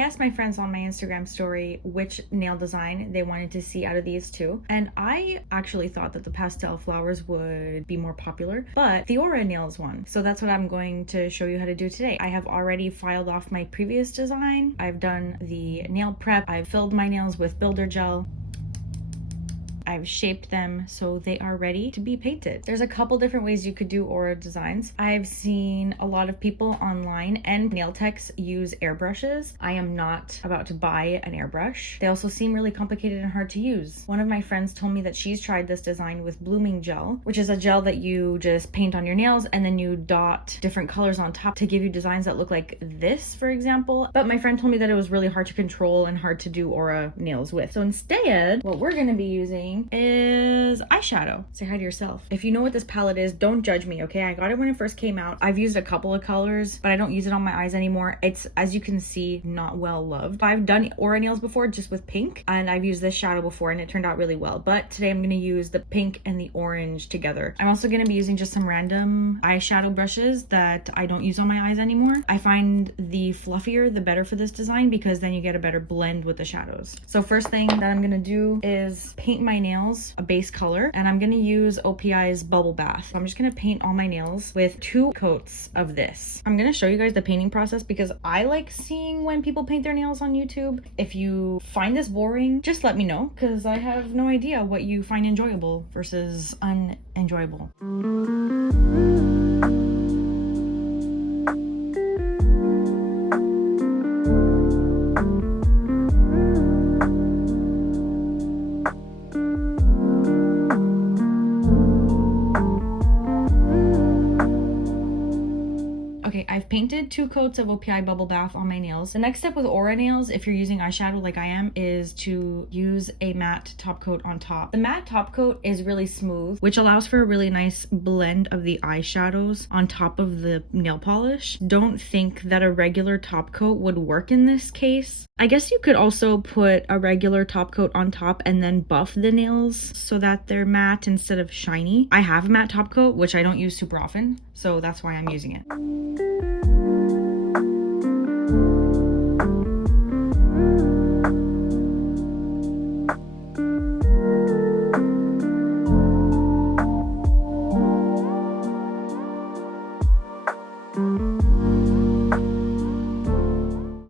I asked my friends on my Instagram story which nail design they wanted to see out of these two, and I actually thought that the pastel flowers would be more popular, but the aura nails won. So that's what I'm going to show you how to do today. I have already filed off my previous design. I've done the nail prep. I've filled my nails with builder gel. I've shaped them so they are ready to be painted. There's a couple different ways you could do aura designs. I've seen a lot of people online and nail techs use airbrushes. I am not about to buy an airbrush. They also seem really complicated and hard to use. One of my friends told me that she's tried this design with blooming gel, which is a gel that you just paint on your nails and then you dot different colors on top to give you designs that look like this, for example. But my friend told me that it was really hard to control and hard to do aura nails with. So instead, what we're gonna be using is eyeshadow. Say hi to yourself. If you know what this palette is, don't judge me, okay? I got it when it first came out. I've used a couple of colors, but I don't use it on my eyes anymore. It's, as you can see, not well loved. I've done aura nails before just with pink, and I've used this shadow before and it turned out really well. But today I'm gonna use the pink and the orange together. I'm also gonna be using just some random eyeshadow brushes that I don't use on my eyes anymore. I find the fluffier, the better for this design because then you get a better blend with the shadows. So first thing that I'm gonna do is paint my nails a base color, and I'm gonna use OPI's Bubble Bath. I'm just gonna paint all my nails with 2 coats of this. I'm gonna show you guys the painting process because I like seeing when people paint their nails on YouTube. If you find this boring, just let me know because I have no idea what you find enjoyable versus unenjoyable. I've painted 2 coats of OPI Bubble Bath on my nails. The next step with aura nails, if you're using eyeshadow like I am, is to use a matte top coat on top. The matte top coat is really smooth, which allows for a really nice blend of the eyeshadows on top of the nail polish. Don't think that a regular top coat would work in this case. I guess you could also put a regular top coat on top and then buff the nails so that they're matte instead of shiny. I have a matte top coat, which I don't use super often, so that's why I'm using it.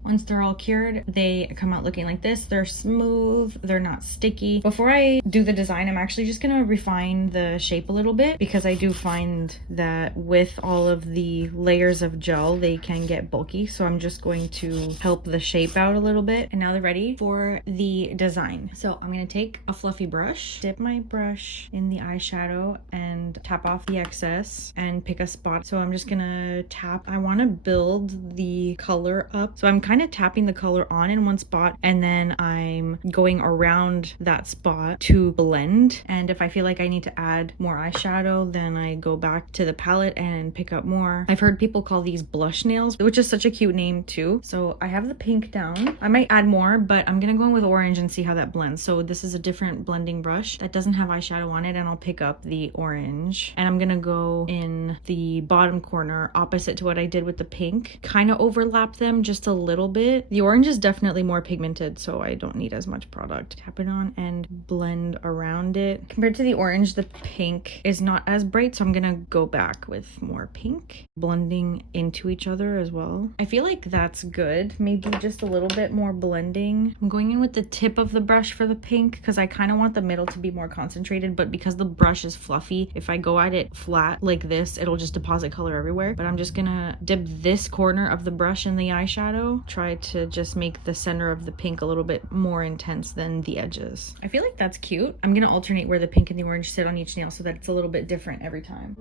Once they're all cured, they come out looking like this. They're smooth, they're not sticky. Before I do the design, I'm actually just gonna refine the shape a little bit because I do find that with all of the layers of gel, they can get bulky. So I'm just going to help the shape out a little bit. And now they're ready for the design. So I'm gonna take a fluffy brush, dip my brush in the eyeshadow and tap off the excess and pick a spot. So I'm just gonna tap. I wanna build the color up. So I'm kind of tapping the color on in one spot and then I'm going around that spot to blend. And if I feel like I need to add more eyeshadow, then I go back to the palette and pick up more. I've heard people call these blush nails, which is such a cute name too. So I have the pink down. I might add more, but I'm gonna go in with orange and see how that blends. So this is a different blending brush that doesn't have eyeshadow on it, and I'll pick up the orange and I'm gonna go in the bottom corner opposite to what I did with the pink, kind of overlap them just a little bit. The orange is definitely more pigmented, so I don't need as much product. Tap it on and blend around it. Compared to the orange, the pink is not as bright, so I'm gonna go back with more pink, blending into each other as well. I feel like that's good. Maybe just a little bit more blending. I'm going in with the tip of the brush for the pink because I kind of want the middle to be more concentrated, but because the brush is fluffy, if I go at it flat like this, it'll just deposit color everywhere. But I'm just gonna dip this corner of the brush in the eyeshadow, try to just make the center of the pink a little bit more intense than the edges. I feel like that's cute. I'm gonna alternate where the pink and the orange sit on each nail so that it's a little bit different every time.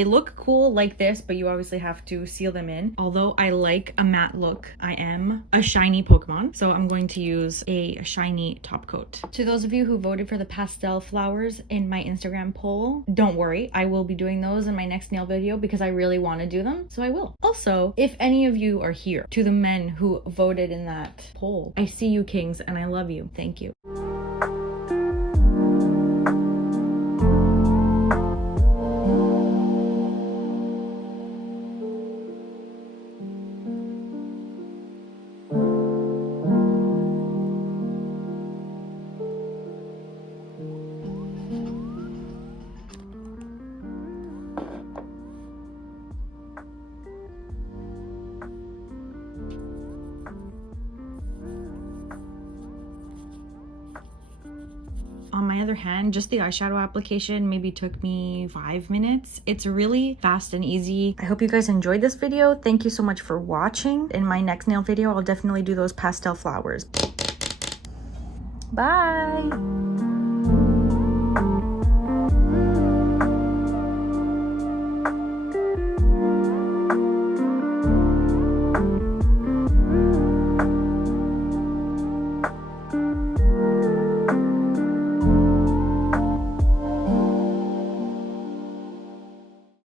They look cool like this, but you obviously have to seal them in. Although I like a matte look, I am a shiny Pokemon, so I'm going to use a shiny top coat. To those of you who voted for the pastel flowers in my Instagram poll, don't worry, I will be doing those in my next nail video because I really want to do them, so I will. Also, if any of you are here, to the men who voted in that poll, I see you, kings, and I love you. Thank you. On my other hand, just the eyeshadow application maybe took me 5 minutes. It's really fast and easy. I hope you guys enjoyed this video. Thank you so much for watching. In my next nail video, I'll definitely do those pastel flowers. Bye!